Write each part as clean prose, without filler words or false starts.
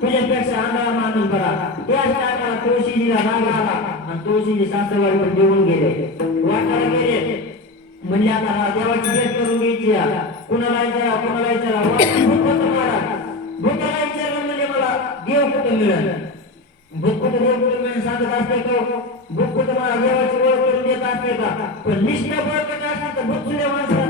तुझ्यापेक्षा आंधळा माणूस बरा. त्याच टायमाला तुळशीजीला राग आला आणि तुळशीजी सासरवाडीवर जेवून गेले, वाटायला गेले. म्हणजे आता देवाची भेट करून घ्यायची. कुणाला विचारा कुणाला विचारा भूताला विचारलं म्हणजे मला देव कुठं मिळेल, भूत कुठं देव कुठं मिळेल सांगत असते का? भूत कुठं मला देवाची ओळख करून देत असते का? पण निष्ठा बळकट असते तर भूत सुद्धा माणसाला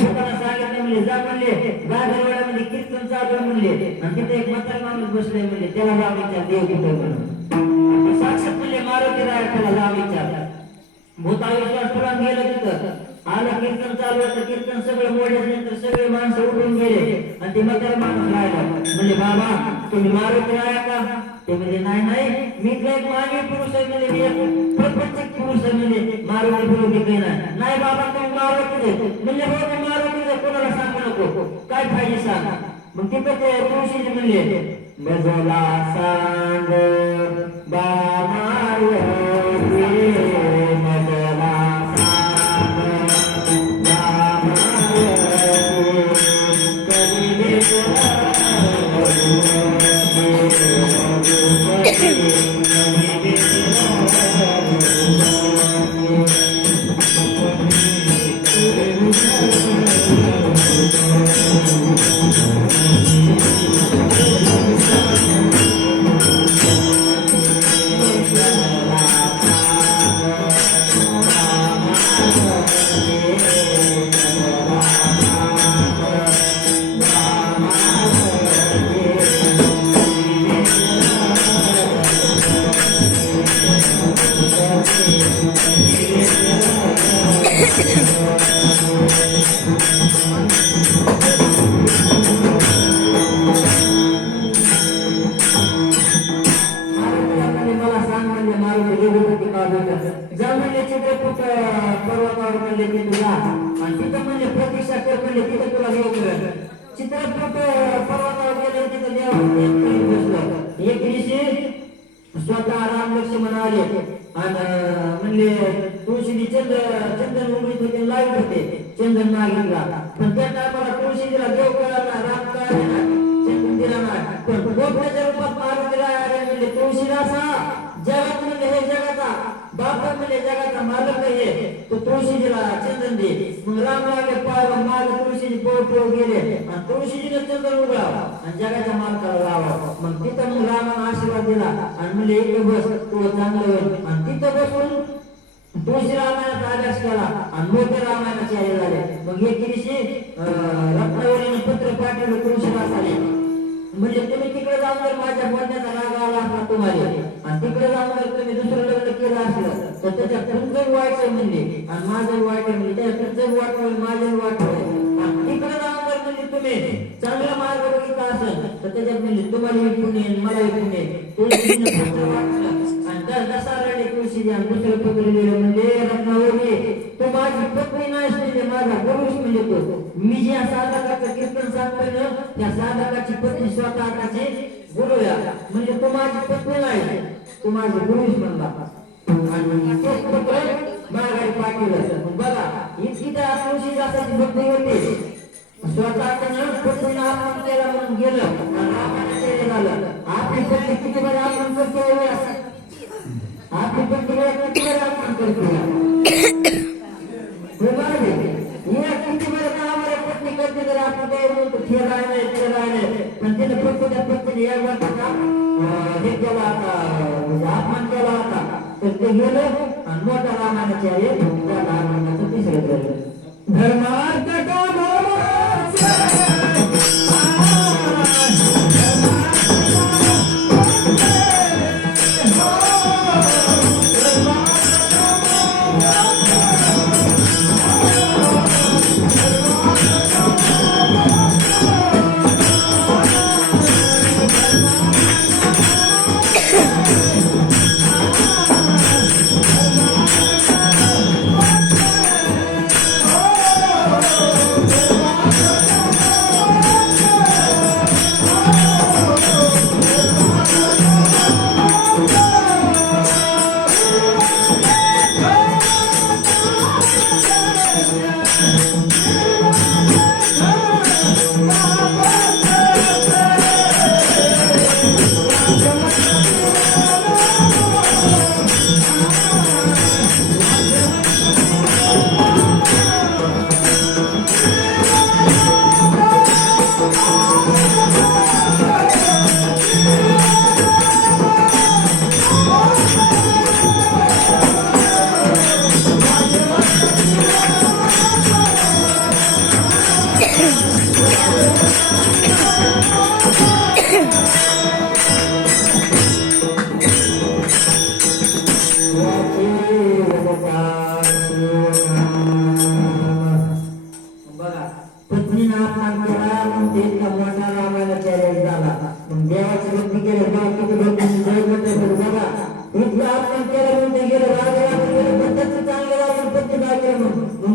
भूताला सांगितलं म्हणजे जा म्हणले गाजरवाड्यामध्ये कीर्तन चालू म्हणले आणि तिथे एक म्हातारा माणूस बसले म्हणले त्याला जा विचार देव कुठं म्हणून. साक्षात म्हणले मारुती राय त्याला जा विचार. भूताविश्वास पुरा गेलं तिथं आलं कीर्तन चालू होतं. कीर्तन सगळं मोडल्यानंतर सगळे माणसं उठून गेले आणि ते म्हातारा माणूस राहिला. म्हणजे बाबा तुम्ही मारुती राय का? ते म्हणजे नाही नाही मी एक मानवी पुरुष आहे म्हणजे मी प्रत्येक पुरुष आहे म्हणजे मारुती पुरुष काही नाही बाबा तुम्ही मारुती म्हणजे हो मी मारुती कोणाला सांगू नको काय पाहिजे सांग. मग तिथं ते पुरुषी म्हणले गजला सांग बाबा स्वतः राम लक्ष्मण आले आणि म्हणले तुळशीने चंदन उघडीत होते लाईट होते चंदन मागितला. पण त्या टायमाला तुळशीला देव कळाला राम कळाला चंदन दिला नाही. पण गोपण्याच्या रूपात मारुतीला आले म्हणजे तुळशीदासा जगात म्हणजे हे जगाचा बाप म्हणजे जगाचा मालक आहे तो तुळशीजीला चंदन दे. मग राम लागे पाय माग तुळशीजी पळ गेले आणि तुळशीजीने चंदन उघडावा आणि जगाच्या मालकाला लावा. मग तिथं मग रामाने आशीर्वाद दिला आणि म्हणजे इथं बस तू चांगलं होईल. आणि तिथं बसून तुळशी रामायणाचा आदेश केला आणि मोठे रामायणाचे हे झाले. मग एक दिवशी रत्नावलीने पत्र पाठवलं तुळशीदासाने म्हणजे तुम्ही तिकडे जाऊन जर माझ्या बोलण्याचा राग आला असला तुम्हाला आणि तिकडे जाऊन जर तुम्ही दुसरं लग्न केलं असलं तर त्याच्या तुमचं वाईट आहे म्हणले आणि माझं वाईट आहे म्हणजे त्या तुमचं वाट होईल माझं वाट होईल. आणि तिकडे जाऊन जर म्हणजे तुम्ही चांगला मार्ग बघितला असेल तर त्याच्यात म्हणजे तुम्हाला विकून येईल मला विकून येईल. तुळशीने पत्र वाटलं आणि दसा रडे तुळशीने आणि दुसरं पत्र लिहिलं म्हणजे रत्नावली तो माझी पत्नी नाही म्हणजे माझा गुरुश म्हणजे तो मी ज्या साधकाचं कीर्तन सांगतोय ना त्या साधकाची पत्नी स्वतःची गुरु या म्हणजे तो माझी पत्नी नाही तो माझा गुरुश म्हणला. आणि तोच पत्र माघारी पाठवलं. बघा इतकी त्या तुळशीदासाची भक्ती होती स्वतःच्या पत्नीला आपण केला म्हणून गेलं आणि रामाने झालं. आपली पत्नी किती बरं आपण करतो आपली पत्नी किती बरं आपण करतो किती बरं आम्हाला पत्नी करते तर आपण काय म्हणतो ते राहिले पण त्याने फक्त त्या पत्नीने या वर्षाचा हे केला होता अपमान केला होता तर ते गेलं आणि मोठा रामायणाचे आहे त्या रामायणाचं तिसरं झालं धर्मार्थ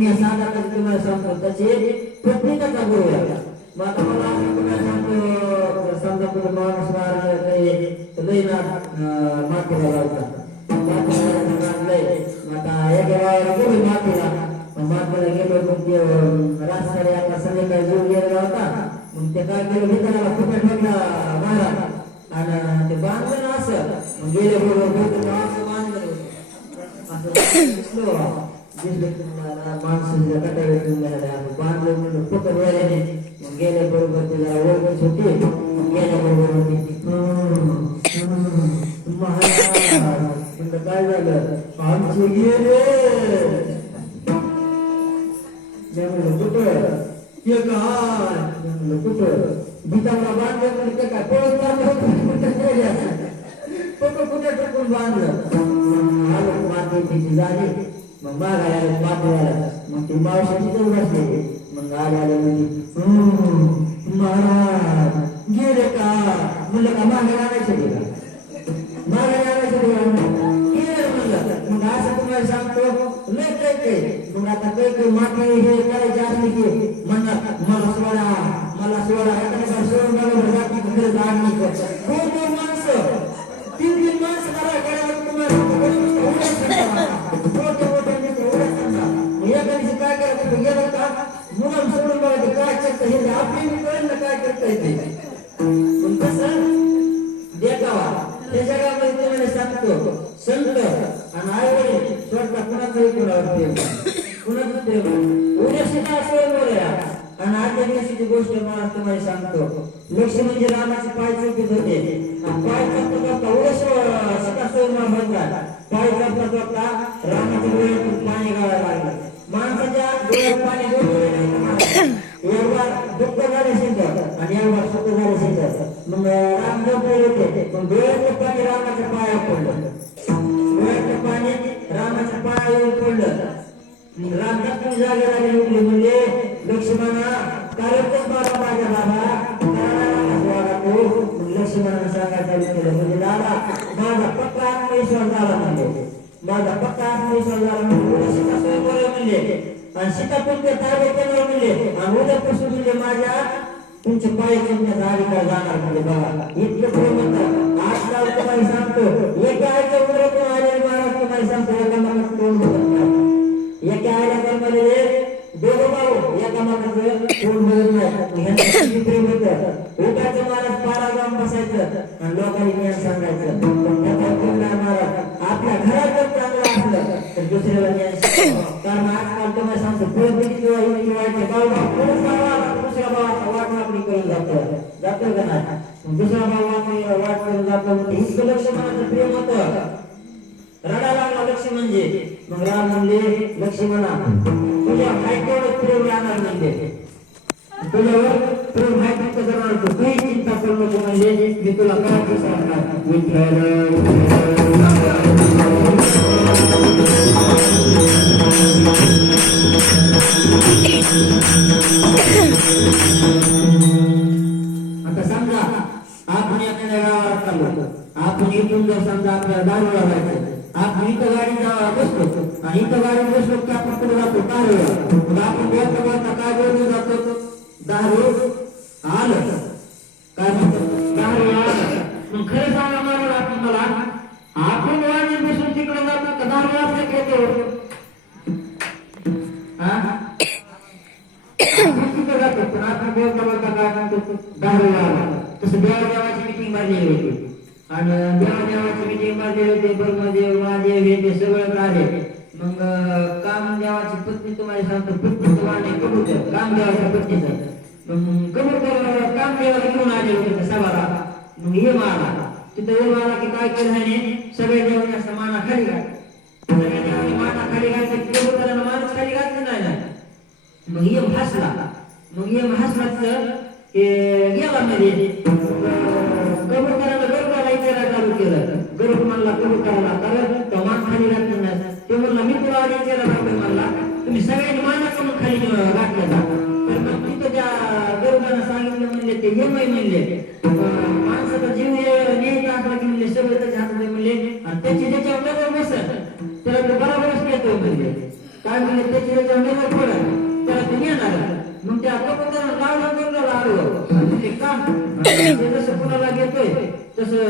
या साधा तुम्हाला सांगतो त्याचे प्रत्येकाचा गुरु आहे. मग आता मला असं तुम्हाला सांगतो समजा कुठं माणूस लय ना मातीला लावतात आता एका गावाला गेलो मातीला गेलो मग ते रास्ताने आता संध्याकाळी जोड गेलेला होता. मग ते काय केलं मित्राला फुकट ठेवला महाराज आणि ते बांधलं ना असं मग गेले बरोबर असं बांधलं असं माणसं कटा बांधलं म्हणून फुकट वेळेने मग गेल्या बरोबर ते जरा ओळखच होती गेल्या बरोबर होती काय झालं आमचे गेले कुठं ते काय कुठं गीताला बांधलं ते काय पळत कुठे टकून बांधलं आलो माती तिची झाली मग मागायला मातीवाला मग ती मावशी तिथं बसले मग आले महाराज गेले का म्हणलं का मागे आणायचं का मागे आणायचं गेले म्हणलं मग असं तुम्हाला सांगतो लय काही मग आता काही माती हे करायचे असले की म्हणतात मला सोडा सोडून माणसं तीन माणसं काय करायचं गेलं का मुलं सोडून बघायचं काय करतं हे आपली कळेल ना काय करता येते पण कसं देखावा त्या जगामध्ये तुम्हाला सांगतो संत आणि आई वडील स्वतः कुणाचंही कुणाचं प्रेम उद्या सीता सोडून आणि आजच्या दिवशीची गोष्ट मला तुम्हाला सांगतो लक्ष्मी म्हणजे रामाचे पाय चुकीत होते पाय चुकता उद्या सीता सोडून म्हणतात पाय चुकता रामाच्या डोळ्यातून पाणी गाळायला लागलं माणसाच्या डोळ्यात पाणी एवढा दुःख झाले सिंचर आणि एवढा सुख झाले सिंचर मग राम जपले होते पण डोळ्यातलं पाणी रामाच्या पायावर पडलं डोळ्यातलं पाणी रामाच्या पायावर पडलं राम जपली जागे लागले उठले म्हणजे लक्ष्मणा कार्यक्रम बाबा माझ्या बाबा लक्ष्मणाने सांगायला चालू केलं म्हणजे दादा माझा पक्का आत्मविश्वास झाला म्हणजे माझा पक्का आत्मविश्वास झाला म्हणजे सीता स्वयंवर म्हणले आणि सीतापूर ते ताब्यात केलं म्हणले आणि उद्यापासून म्हणजे माझ्या तुमचे पाय तुमच्या अधिकार जाणार म्हणजे बघा इतकं प्रेम म्हणतात आजकाल तुम्हाला सांगतो एका आईच्या उद्रेक आलेले महाराज तुम्हाला सांगतो एकामेकाचं तोंड बघत नाही एका आईला जन्मलेले दोघं भाऊ एकामेकाचं तोंड बघत नाही ह्यांचं किती प्रेम होतं उठायचं महाराज पारा जाऊन बसायचं आणि लोकांनी ज्ञान सांगायचं महाराज आपल्या घरात जर चांगलं असलं तर दुसऱ्याला ज्ञान कारण आजकाल तुम्हाला सांगतो प्रत्येक किंवा वाईट दुसरा भाव वाट वाकडी करून जातो का नाही दुसरा भाव वाट करून जातो इतकं लक्ष्मणाचं प्रेम होतं रडा लागला लक्ष्मण म्हणजे मग राम म्हणले लक्ष्मणा तुझ्या हायकोर्ट प्रेम राहणार म्हणजे तुझ्यावर प्रेम हायकोर्ट करणार तू काही चिंता करू नको म्हणजे मी तुला काय सांगणार आता समजा आपण एखाद्या गावात चाललो आपण इथून जर समजा आपल्याला दारूला जायचं आपण इथं गाडी बसलो आणि इथं गाडी बसलो की आपण कुठे जातो दारूला आपण बोलता बोलता काय बोलून जातो दारू आलं काय म्हणतो दारू आलं मग खरं सांगा मला आपण मला आपण वाणी बसून तिकडे जातो का दारू आपल्या घेतो तिथं जातो पण आपण बोलता बोलता काय म्हणतो दारू आला तसं देवाची मिटिंग मारली होती आणि देवाची मिटिंग मारली होते ब्रह्मदेव महादेव हे ते सगळं आले मग कामदेवाची पत्नी तुम्हाला सांगतो पत्नीचं वाणे कबूतर कामदेवाच्या पत्नीचं कबूतर कामदेवाला घेऊन आले होते सभाला मग हे मारला तिथं हे मारला की काय केलं ह्याने सगळ्या देवाने असं माना खाली घातला सगळ्या देवाने माना खाली घातला कबूतरानं मानच खाली घातलं नाही मग ये हसला मग ये हसलाच गेला मध्ये कबूतराला गरुडाला इचारा चालू केलं गरुड म्हणला कबूतराला कारण तो मान खाली घातलं नाही ते म्हणला मी तुला आधी इचारा लागतोय म्हणला तुम्ही सगळ्यांनी माना करून खाली घातलं जा तर मग तिथं त्या गरुडानं सांगितलं म्हणले ते येमय म्हणले माणसाचा जीव न्यायचा असला की म्हणले सगळं त्याच्या हातात म्हणले आणि त्याची ज्याच्यावर नजर बसत त्याला तो बरोबरच नेतो म्हणले काय म्हणजे त्याची जमिनीवर पडत त्याला ते येणार मग त्या कबुतराला लावलं जंगल आलो ते काम ते जसं कुणाला घेतोय तसं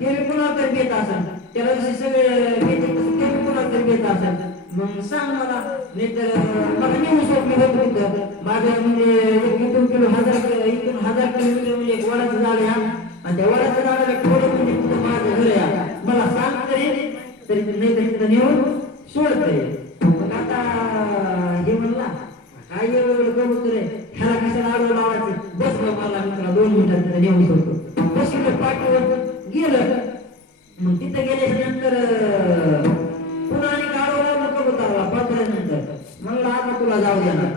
केळी कुणाला तर घेत असेल त्याला जसे सगळे घेते तसं केळी कुणाला तर घेत असेल मग सांग मला नाही तर मला नेहमी सोपी होत होतं माझं म्हणजे इथून किलो इथून 1000 किलोमीटर म्हणजे एक वडाचं झाड या आणि त्या वडाच्या झाडाला थोडं म्हणजे कुठं माझं घर या मला सांग तरी नाही तर तिथं नेऊन सोडतंय मग आता हे म्हणला काय एवढं कबूतर आहे ह्याला कशाला आडवं लावायचं बस मला मित्रा 2 मिनिटात तिथं नेऊन सोडतो बसलं पाठीवर गेलं मग तिथं गेल्याच्या नंतर पुन्हा आणि गाडवला कबुतराला पाठवल्यानंतर म्हणलं आता तुला जाऊ देणार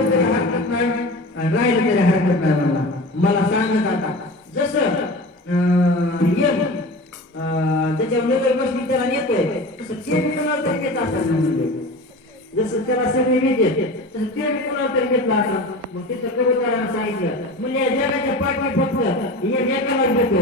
तरी हरकत नाही आणि राहिलं तरी हरकत नाही मला मला सांगत आता जसं त्याच्या नगर बसली त्याला नेतोय तसं ते मी कोणाला तरी घेत असतात म्हणजे जसं त्याला सगळे नेते तसं ते मी कोणाला तरी घेतलं असं मग तिथं कबुतरानं सांगितलं म्हणजे जगाच्या पाठी फक्त एकालाच घेतो